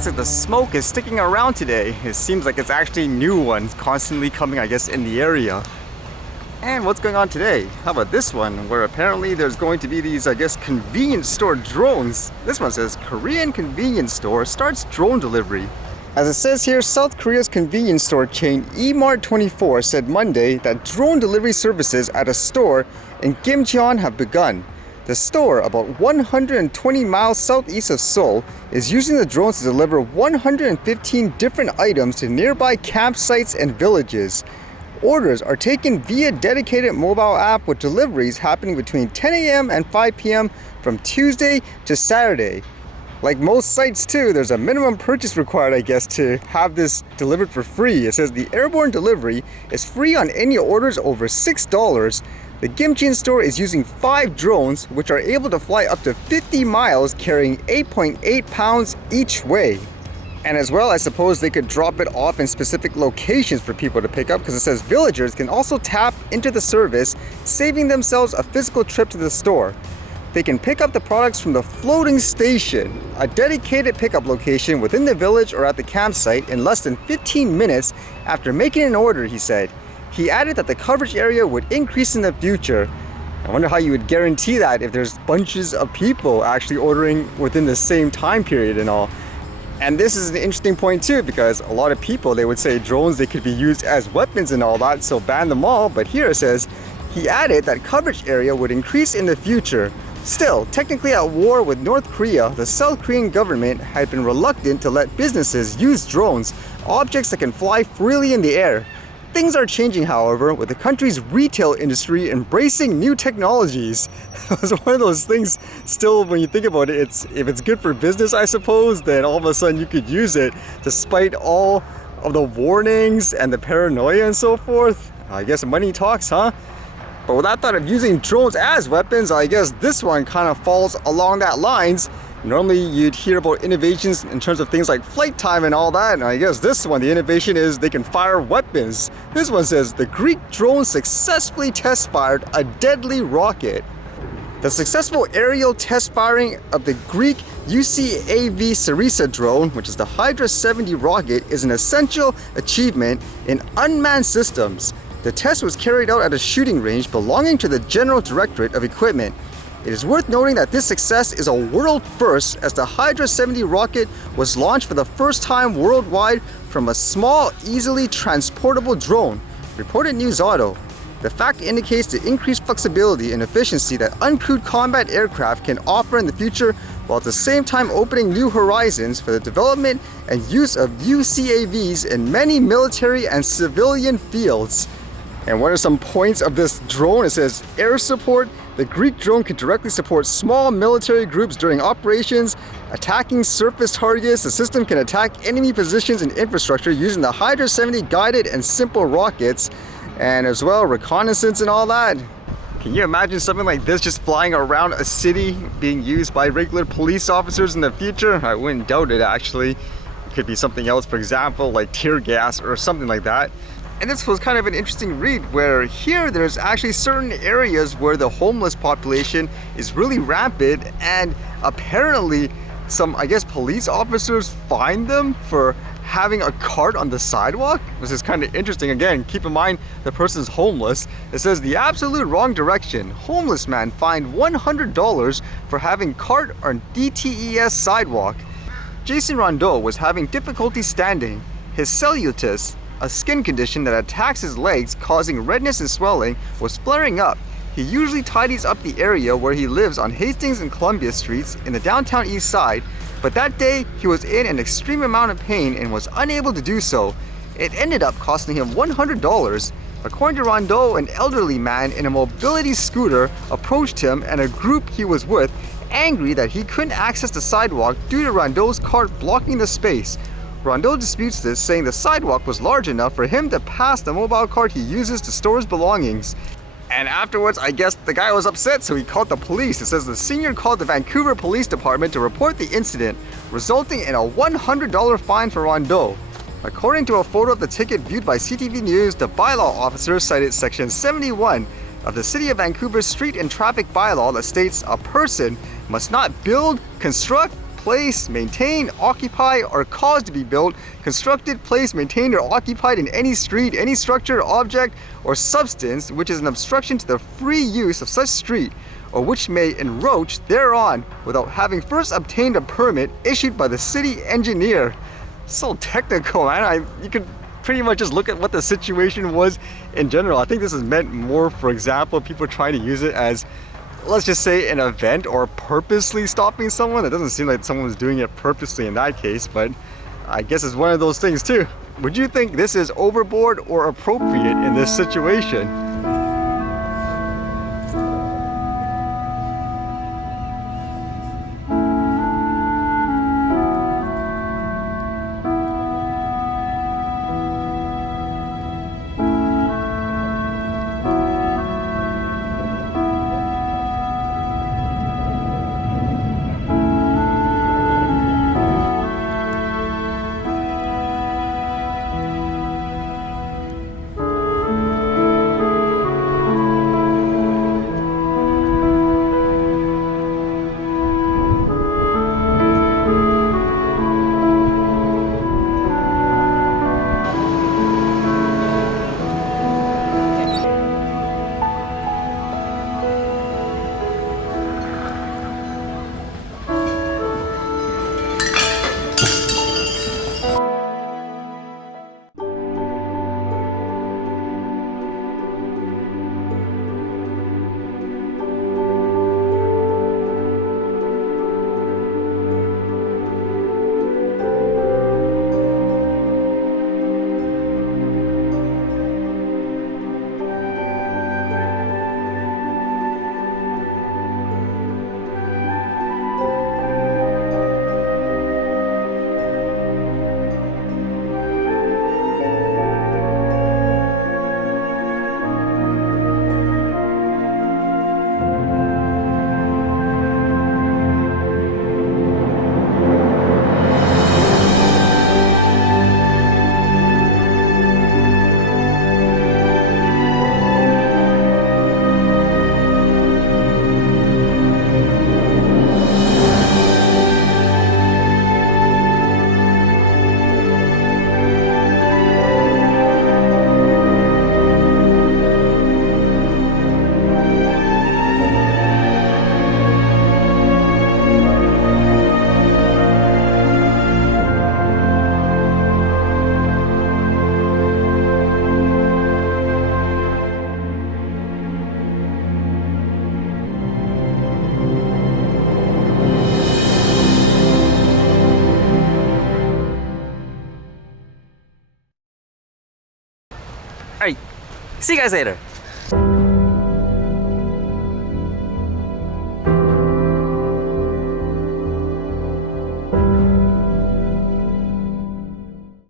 looks like the smoke is sticking around today. It seems like it's actually new ones constantly coming, I guess, in the area. And what's going on today? How about this one, where apparently there's going to be these, I guess, convenience store drones. This one says, Korean convenience store starts drone delivery. As it says here, South Korea's convenience store chain Emart 24 said Monday that drone delivery services at a store in Gimcheon have begun. The store, about 120 miles southeast of Seoul, is using the drones to deliver 115 different items to nearby campsites and villages. Orders are taken via dedicated mobile app with deliveries happening between 10 a.m. and 5 p.m. from Tuesday to Saturday. Like most sites too, there's a minimum purchase required, I guess, to have this delivered for free. It says the airborne delivery is free on any orders over $6. The Gimcheon store is using 5 drones, which are able to fly up to 50 miles, carrying 8.8 pounds each way. And as well, I suppose they could drop it off in specific locations for people to pick up, because it says villagers can also tap into the service, saving themselves a physical trip to the store. They can pick up the products from the floating station, a dedicated pickup location within the village or at the campsite, in less than 15 minutes after making an order, he said. He added that the coverage area would increase in the future. I wonder how you would guarantee that if there's bunches of people actually ordering within the same time period and all. And this is an interesting point too, because a lot of people, they would say drones, they could be used as weapons and all that, so ban them all. But here it says, he added that coverage area would increase in the future. Still, technically at war with North Korea, the South Korean government had been reluctant to let businesses use drones, objects that can fly freely in the air. Things are changing, however, with the country's retail industry embracing new technologies. It's one of those things, still, when you think about it, if it's good for business, I suppose, then all of a sudden you could use it despite all of the warnings and the paranoia and so forth. I guess money talks, huh? But with that thought of using drones as weapons, I guess this one kind of falls along that lines. Normally you'd hear about innovations in terms of things like flight time and all that, and I guess this one, the innovation is they can fire weapons. This one says, the Greek drone successfully test-fired a deadly rocket. The successful aerial test firing of the Greek UCAV Syriza drone, which is the Hydra 70 rocket, is an essential achievement in unmanned systems. The test was carried out at a shooting range belonging to the General Directorate of Equipment. It is worth noting that this success is a world first, as the Hydra 70 rocket was launched for the first time worldwide from a small, easily transportable drone, reported News Auto. The fact indicates the increased flexibility and efficiency that uncrewed combat aircraft can offer in the future, while at the same time opening new horizons for the development and use of UCAVs in many military and civilian fields. And what are some points of this drone? It says air support. The Greek drone can directly support small military groups during operations, attacking surface targets. The system can attack enemy positions and infrastructure using the Hydra 70 guided and simple rockets, and as well reconnaissance and all that. Can you imagine something like this just flying around a city being used by regular police officers in the future? I wouldn't doubt it, actually. It could be something else, for example, like tear gas or something like that. And this was kind of an interesting read, where here there's actually certain areas where the homeless population is really rampant, and apparently some, I guess, police officers fine them for having a cart on the sidewalk. This is kind of interesting. Again, keep in mind the person's homeless. It says the absolute wrong direction. Homeless man fined $100 for having cart on DTES sidewalk. Jason Rondeau was having difficulty standing. His cellulitis, a skin condition that attacks his legs, causing redness and swelling, was flaring up. He usually tidies up the area where he lives on Hastings and Columbia Streets in the downtown east side, but that day he was in an extreme amount of pain and was unable to do so. It ended up costing him $100. According to Rondeau, an elderly man in a mobility scooter approached him and a group he was with, angry that he couldn't access the sidewalk due to Rondeau's cart blocking the space. Rondeau disputes this, saying the sidewalk was large enough for him to pass the mobile cart he uses to store his belongings. And afterwards, I guess the guy was upset, so he called the police. It says the senior called the Vancouver Police Department to report the incident, resulting in a $100 fine for Rondeau. According to a photo of the ticket viewed by CTV News, the bylaw officer cited Section 71 of the City of Vancouver Street and Traffic Bylaw that states a person must not build, construct, placed, maintained, occupied, or caused to be built, constructed, placed, maintained, or occupied in any street, any structure, object, or substance which is an obstruction to the free use of such street, or which may encroach thereon without having first obtained a permit issued by the city engineer. So technical, man. You could pretty much just look at what the situation was in general. I think this is meant more, for example, people trying to use it as, let's just say, an event or purposely stopping someone. It doesn't seem like someone was doing it purposely in that case, but I guess it's one of those things too. Would you think this is overboard or appropriate in this situation? Alright, see you guys later.